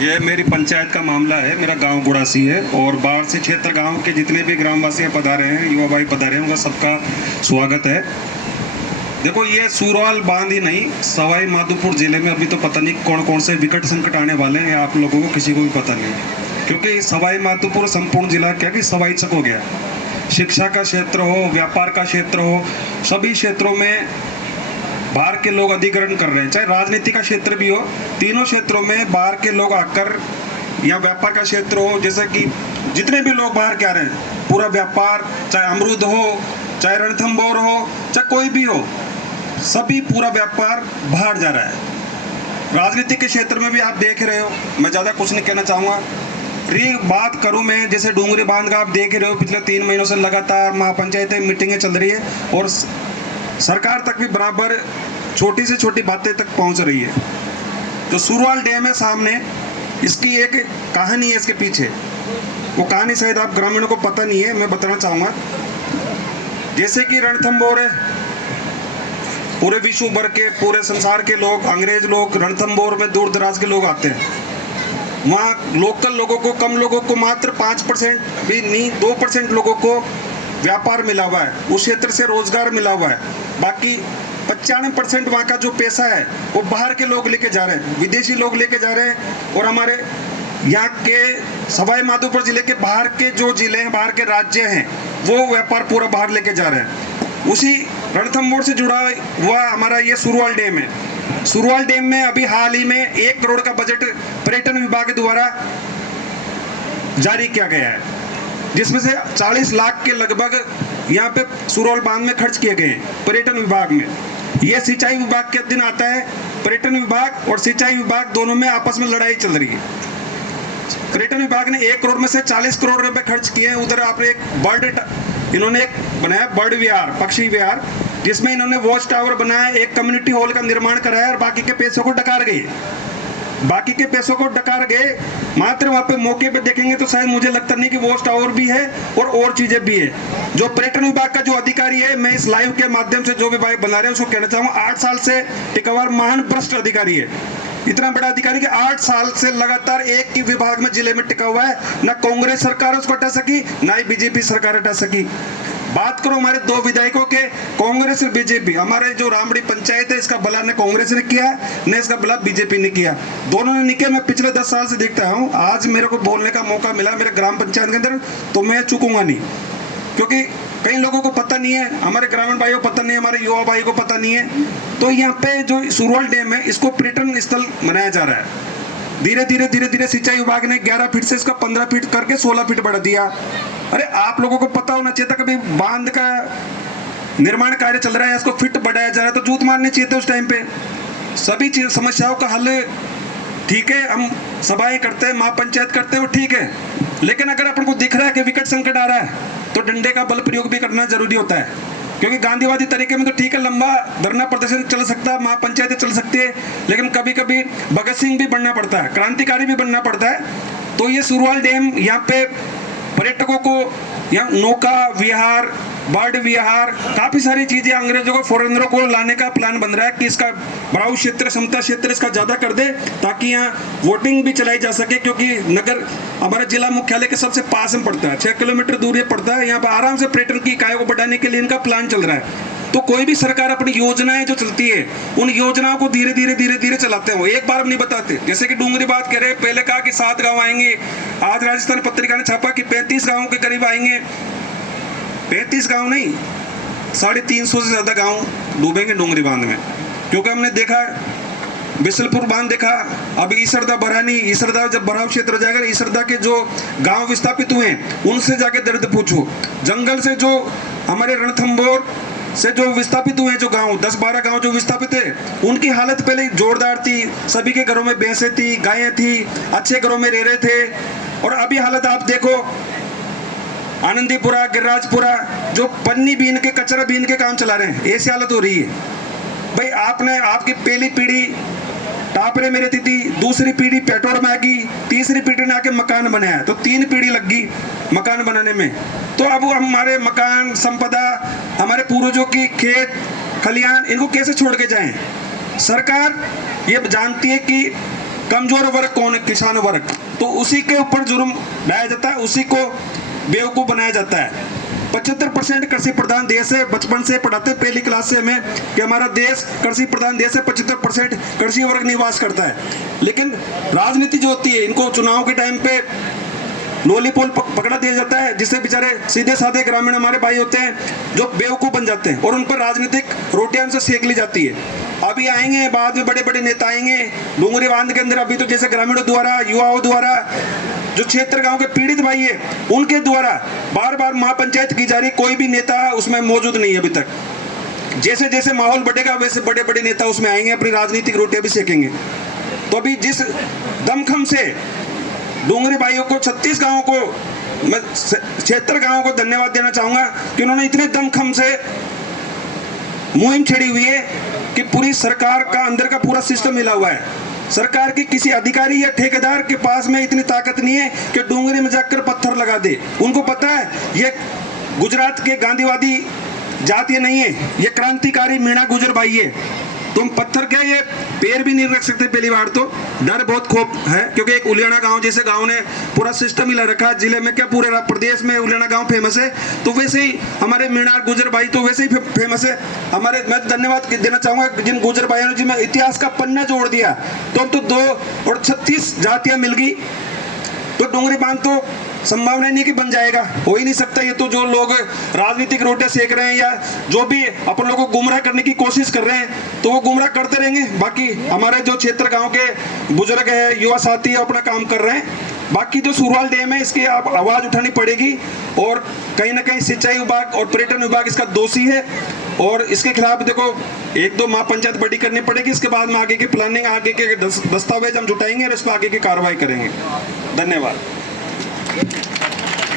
ये मेरी पंचायत का मामला है। मेरा गांव गुड़ासी है और बाहर से क्षेत्र गांव के जितने भी ग्रामवासी पधारे हैं, युवा भाई पधारे हैं, उनका सबका स्वागत है। देखो, ये सूरवाल बांध ही नहीं, सवाई माधोपुर जिले में अभी तो पता नहीं कौन कौन से विकट संकट आने वाले हैं, आप लोगों को किसी को भी पता नहीं, क्योंकि सवाई माधोपुर संपूर्ण जिला क्या कि सवाई चक हो गया। शिक्षा का क्षेत्र हो, व्यापार का क्षेत्र हो, सभी क्षेत्रों में बाहर के लोग अधिग्रहण कर रहे हैं। चाहे राजनीति का क्षेत्र भी हो, तीनों क्षेत्रों में बाहर के लोग आकर, या व्यापार का क्षेत्र हो, जैसे कि जितने भी लोग बाहर के आ रहे हैं, पूरा व्यापार, चाहे अमरूद हो, चाहे रणथंभौर हो, चाहे कोई भी हो, सभी पूरा व्यापार बाहर जा रहा है। राजनीति के क्षेत्र में भी आप देख रहे हो, मैं ज़्यादा कुछ नहीं कहना चाहूँगा। बात करूं मैं, जैसे डूंगरी बांध का आप देख रहे हो, पिछले 3 महीनों से लगातार महापंचायतें मीटिंगें चल रही है और सरकार तक भी बराबर छोटी से छोटी बातें तक पहुंच रही है। जो सूरवाल डैम है सामने, इसकी एक कहानी है इसके पीछे। वो कहानी शायद आप ग्रामीणों को पता नहीं है, मैं बताना चाहूँगा। जैसे कि रणथंभौर है, पूरे विश्व भर के, पूरे संसार के लोग, अंग्रेज लोग रणथंभौर में दूर दराज के लोग आते हैं। वहाँ लोकल लोगों को, कम लोगों को, मात्र 5% भी नहीं, 2% लोगों को व्यापार मिला हुआ है, उस क्षेत्र से रोजगार मिला हुआ है। बाकी 95% वहाँ का जो पैसा है वो बाहर के लोग लेके जा रहे हैं, विदेशी लोग लेके जा रहे हैं। और हमारे यहाँ के सवाई माधोपुर जिले के बाहर के जो जिले हैं, बाहर के राज्य हैं, वो व्यापार पूरा बाहर लेके जा रहे हैं। उसी रणथंभौर से जुड़ा हुआ हमारा ये सूरवाल डैम है। सूरवाल डैम में अभी हाल ही में 1 करोड़ का बजट पर्यटन विभाग द्वारा जारी किया गया है, जिसमें से 40 लाख के लगभग यहाँ पे सूरवाल बांध में खर्च किए गए हैं पर्यटन विभाग में। यह सिंचाई विभाग के अधीन आता है। पर्यटन विभाग और सिंचाई विभाग दोनों में आपस में लड़ाई चल रही है। पर्यटन विभाग ने 1 करोड़ में से 40 करोड़ रुपए खर्च किए हैं। उधर आपने इन्होंने एक बनाया बर्ड विहार, पक्षी विहार, जिसमें इन्होंने वॉच टावर बनाया, एक कम्युनिटी हॉल का निर्माण कराया और बाकी के पैसों को डकार गए। मात्र वहाँ पे मौके पे देखेंगे तो शायद मुझे लगता नहीं कि वॉच टावर भी है और चीजें भी है। जो पर्यटन विभाग का जो अधिकारी है, मैं इस लाइव के माध्यम से जो भी भाई बना रहे हैं उसको कहना चाहूंगा, 8 साल से टिका हुआ महान भ्रष्ट अधिकारी है। इतना बड़ा अधिकारी कि 8 साल से लगातार एक ही विभाग में, जिले में टिका हुआ है। ना कांग्रेस सरकार उसको हटा सकी, ना ही बीजेपी सरकार हटा सकी। बात करो हमारे 2 विधायकों के, कांग्रेस और बीजेपी। हमारे जो रामड़ी पंचायत है, इसका भला न कांग्रेस ने किया न इसका भला बीजेपी ने किया, दोनों ने नहीं किया। मैं पिछले 10 साल से देखता हूँ, आज मेरे को बोलने का मौका मिला मेरे ग्राम पंचायत के अंदर, तो मैं चूकूंगा नहीं, क्योंकि कई लोगों को पता नहीं है, हमारे ग्रामीण भाइयों को पता नहीं है, हमारे युवा भाई को पता नहीं है। तो यहाँ पे जो सूरवाल डैम है, इसको पर्यटन स्थल बनाया जा रहा है। धीरे धीरे सिंचाई विभाग ने 11 फीट से इसका 15 फीट करके 16 फीट बढ़ा दिया। अरे आप लोगों को पता होना चाहिए था, कभी बांध का निर्माण कार्य चल रहा है, इसको फिट बढ़ाया जा रहा है तो जूत मारने चाहिए थे उस टाइम पे। सभी चीज समस्याओं का हल ठीक है, हम सभाएं करते हैं, महापंचायत करते हैं, वो ठीक है, लेकिन अगर अपन को दिख रहा है कि विकट संकट आ रहा है तो डंडे का बल प्रयोग भी करना जरूरी होता है। क्योंकि गांधीवादी तरीके में तो ठीक है, लंबा धरना प्रदर्शन चल सकता है, महापंचायतें चल सकती है, लेकिन कभी कभी भगत सिंह भी बनना पड़ता है, क्रांतिकारी भी बनना पड़ता है। तो ये सूरवाल डैम यहाँ पे पर्यटकों को, यहाँ नौका विहार, बर्ड विहार, काफी सारी चीजें, अंग्रेजों को, फॉरेनरों को लाने का प्लान बन रहा है कि इसका बढ़ाऊ क्षेत्र, क्षमता क्षेत्र इसका ज्यादा कर दे, ताकि यहाँ वोटिंग भी चलाई जा सके। क्योंकि नगर हमारा जिला मुख्यालय के सबसे पास में पड़ता है, 6 किलोमीटर दूर ये पड़ता है। यहाँ पर आराम से पर्यटन की इकाइयों को बढ़ाने के लिए इनका प्लान चल रहा है। तो कोई भी सरकार अपनी योजनाएं जो चलती है, उन योजनाओं को धीरे धीरे चलाते हैं, वो एक बार नहीं बताते। जैसे कि डूंगरी बात कह रहे, पहले कहा कि 7 गाँव आएंगे, आज राजस्थान पत्रिका ने छापा कि 35 गाँव के करीब आएंगे। 35 गांव नहीं, 350 से ज्यादा गांव डूबेंगे डूंगरी बांध में। क्योंकि हमने देखा, बिसलपुर बांध देखा, अब ईसरदा बरानी, ईसरदा जब भराव क्षेत्र हो जाएगा, ईसरदा के जो गांव विस्थापित हुए हैं उनसे जाके दर्द पूछो। जंगल से जो हमारे रणथंभौर से जो विस्थापित हुए हैं, जो गांव 10-12 गांव जो विस्थापित है, उनकी हालत पहले जोरदार थी। सभी के घरों में भैंसें थी, गायें थी, अच्छे घरों में रह रहे थे। और अभी हालत आप देखो, आनंदीपुरा, गिरिराजपुरा, जो पन्नी बीन के, कचरा बीन के काम चला रहे हैं, ऐसी हालत हो रही है। भाई आपकी पहली पीढ़ी टापरे में रहती थी, दूसरी पीढ़ी पेटोर में आ गई, तीसरी पीढ़ी ने आके मकान बनाया, तो 3 पीढ़ी लग गई मकान बनाने में। तो अब हमारे मकान संपदा, हमारे पूर्वजों की खेत खलियान, इनको कैसे छोड़ के जाएं? सरकार ये जानती है कि कमजोर वर्ग कौन है, किसान वर्ग, तो उसी के ऊपर जुर्म लाया जाता है, उसी को बेवकूफ़ बनाया जाता है। 75% कृषि प्रधान देश है। बचपन से पढ़ाते पहली क्लास से हमें कि हमारा देश कृषि प्रधान देश है, 75% कृषि वर्ग निवास करता है। लेकिन राजनीति जो होती है, इनको चुनाव के टाइम पे लॉलीपॉप पकड़ा दिया जाता है, जिससे बेचारे सीधे साधे ग्रामीण हमारे भाई होते हैं जो बेवकूफ़ बन जाते हैं और उन पर राजनीतिक रोटियां उनसे सेक ली जाती है। अभी आएंगे, बाद में बड़े बड़े नेता आएंगे डूंगरी बांध के अंदर। अभी तो जैसे ग्रामीणों द्वारा, युवाओं द्वारा, जो क्षेत्र गांव के पीड़ित भाई है उनके द्वारा बार बार महापंचायत की जा रही, कोई भी नेता उसमें मौजूद नहीं है अभी तक। जैसे जैसे माहौल बढ़ेगा वैसे बड़े बड़े नेता उसमें आएंगे, अपनी राजनीतिक रोटियां भी सेकेंगे। तो अभी जिस दमखम से डूंगरी भाइयों को, 36 गांवों को, मैं 76 गांवों को धन्यवाद देना चाहूंगा कि उन्होंने इतने दमखम से मुहिम छेड़ी हुई है कि पूरी सरकार का अंदर का पूरा सिस्टम मिला हुआ है। सरकार के किसी अधिकारी या ठेकेदार के पास में इतनी ताकत नहीं है कि डूंगरी में जाकर पत्थर लगा दे। उनको पता है ये गुजरात के गांधीवादी जातीय नहीं है, ये क्रांतिकारी मीणा गुजर भाई है। तुम पत्थर के ये पैर भी नहीं रख सकते। पहली बार तो डर बहुत खूब है, क्योंकि एक उलियाना गांव जैसे गांव ने पूरा सिस्टम हिला रखा है। जिले में क्या पूरे प्रदेश में उलियाना गांव फेमस है, तो वैसे ही हमारे मीणा गुजर भाई तो वैसे ही फेमस है हमारे। मैं धन्यवाद देना चाहूंगा जिन गुजर भाइयों ने जिनमें इतिहास का पन्ना जोड़ दिया। तो अब तो 2 और 36 जातियां मिल गई, तो डूंगरी बांध तो संभावना नहीं कि बन जाएगा, हो ही नहीं सकता। ये तो जो लोग राजनीतिक रोटियां सेक रहे हैं या जो भी अपन लोगों को गुमराह करने की कोशिश कर रहे हैं, तो वो गुमराह करते रहेंगे। बाकी हमारे जो क्षेत्र गांव के बुजुर्ग है, युवा साथी अपना काम कर रहे हैं। बाकी जो सुरवाल डैम है, इसकी आप आवाज़ उठानी पड़ेगी और कहीं ना कहीं सिंचाई विभाग और पर्यटन विभाग इसका दोषी है और इसके खिलाफ देखो 1-2 महापंचायत बड़ी करनी पड़ेगी। इसके बाद में आगे की प्लानिंग, आगे के दस्तावेज हम जुटाएंगे और इस पर आगे की कार्रवाई करेंगे। धन्यवाद।